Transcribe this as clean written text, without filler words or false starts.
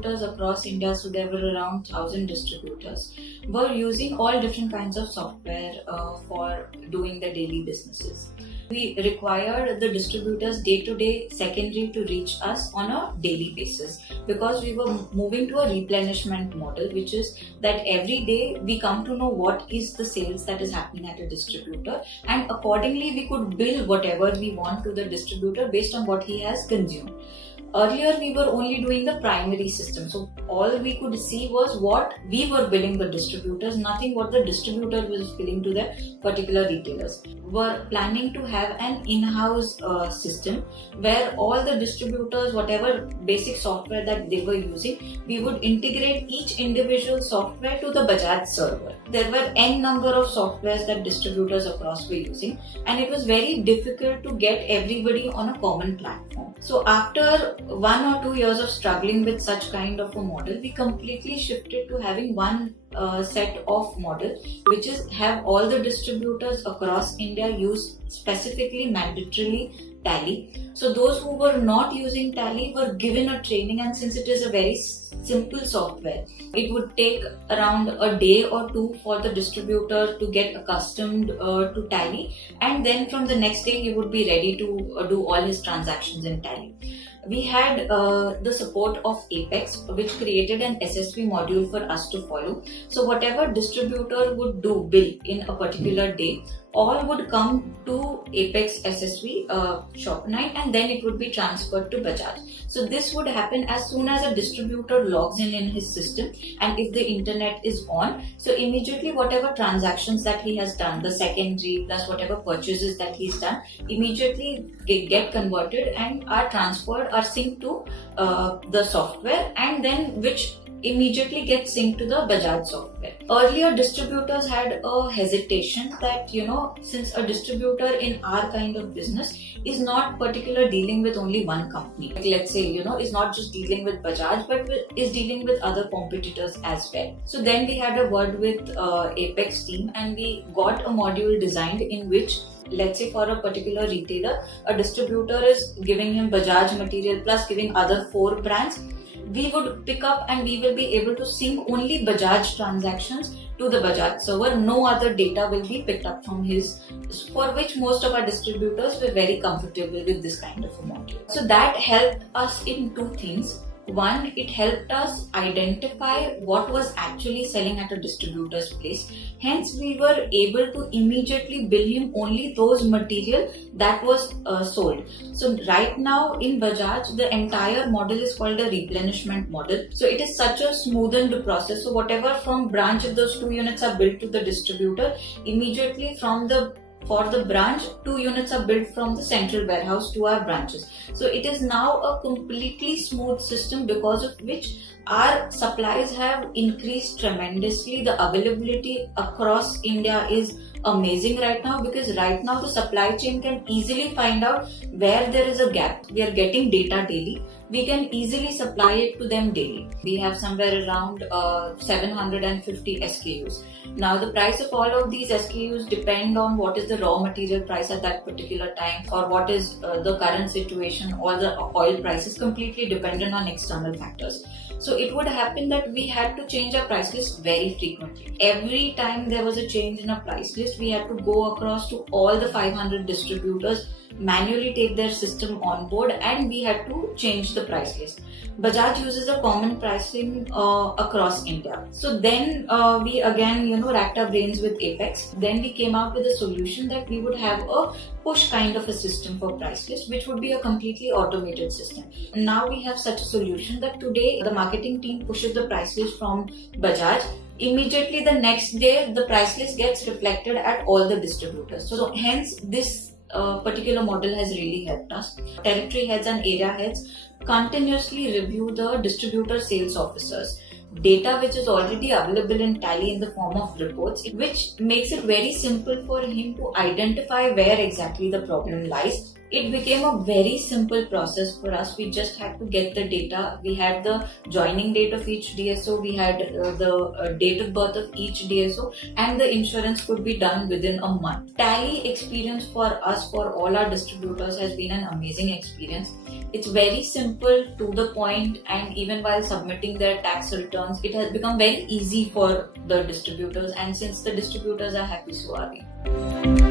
distributors across India, so there were around 1,000 distributors, were using all different kinds of software for doing their daily businesses. We required the distributors day-to-day secondary to reach us on a daily basis, because we were moving to a replenishment model, which is that every day we come to know what is the sales that is happening at a distributor, and accordingly we could bill whatever we want to the distributor based on what he has consumed. Earlier, we were only doing the primary system, so all we could see was what we were billing the distributors, nothing what the distributor was billing to the particular retailers. We were planning to have an in-house system where all the distributors, whatever basic software that they were using, we would integrate each individual software to the Bajaj server. There were n number of softwares that distributors across were using, and it was very difficult to get everybody on a common platform. So after 1 or 2 years of struggling with such kind of a model, we completely shifted to having one set of model, which is have all the distributors across India use specifically mandatorily Tally. So those who were not using Tally were given a training, and since it is a very simple software, it would take around a day or two for the distributor to get accustomed to Tally, and then from the next day he would be ready to do all his transactions in Tally. We had the support of Apex, which created an SSV module for us to follow. So whatever distributor would do bill in a particular day, all would come to Apex SSV Shop 9, and then it would be transferred to Bajaj. So this would happen as soon as a distributor logs in his system, and if the internet is on, so immediately whatever transactions that he has done, the secondary plus whatever purchases that he's done, immediately get converted and are transferred, are synced to the software, and then which immediately gets synced to the Bajaj software. Earlier, distributors had a hesitation that, since a distributor in our kind of business is not particularly dealing with only one company. Like let's say, is not just dealing with Bajaj, but is dealing with other competitors as well. So then we had a word with Apex team, and we got a module designed in which, let's say for a particular retailer, a distributor is giving him Bajaj material plus giving other 4 brands. We would pick up and we will be able to sync only Bajaj transactions to the Bajaj server. No other data will be picked up from his, for which most of our distributors were very comfortable with this kind of a module. So that helped us in 2 things. One, it helped us identify what was actually selling at a distributor's place. Hence, we were able to immediately bill him only those material that was sold. So right now in Bajaj, the entire model is called a replenishment model. So it is such a smoothened process. So whatever from branch, if those 2 units are billed to the distributor, immediately for the branch, 2 units are built from the central warehouse to our branches. So it is now a completely smooth system, because of which our supplies have increased tremendously. The availability across India is amazing right now, because right now the supply chain can easily find out where there is a gap. We are getting data daily. We can easily supply it to them daily. We have somewhere around 750 SKUs. Now the price of all of these SKUs depend on what is the raw material price at that particular time, or what is the current situation, or the oil price is completely dependent on external factors. So it would happen that we had to change our price list very frequently. Every time there was a change in a price list, we had to go across to all the 500 distributors, manually take their system on board, and we had to change the price list. Bajaj uses a common pricing across India. So then we again, racked our brains with Apex. Then we came out with a solution that we would have a push kind of a system for price list, which would be a completely automated system. Now we have such a solution that today the marketing team pushes the price list from Bajaj. Immediately the next day, the price list gets reflected at all the distributors. So hence this particular model has really helped us. Territory heads and area heads continuously review the distributor sales officers data, which is already available in Tally in the form of reports, which makes it very simple for him to identify where exactly the problem lies it became a very simple process for us. We just had to get the data. We had the joining date of each DSO, we had the date of birth of each DSO, and the insurance could be done within a month. Tally experience for us, for all our distributors, has been an amazing experience. It's very simple, to the point, and even while submitting their tax returns, it has become very easy for the distributors, and since the distributors are happy, so are we.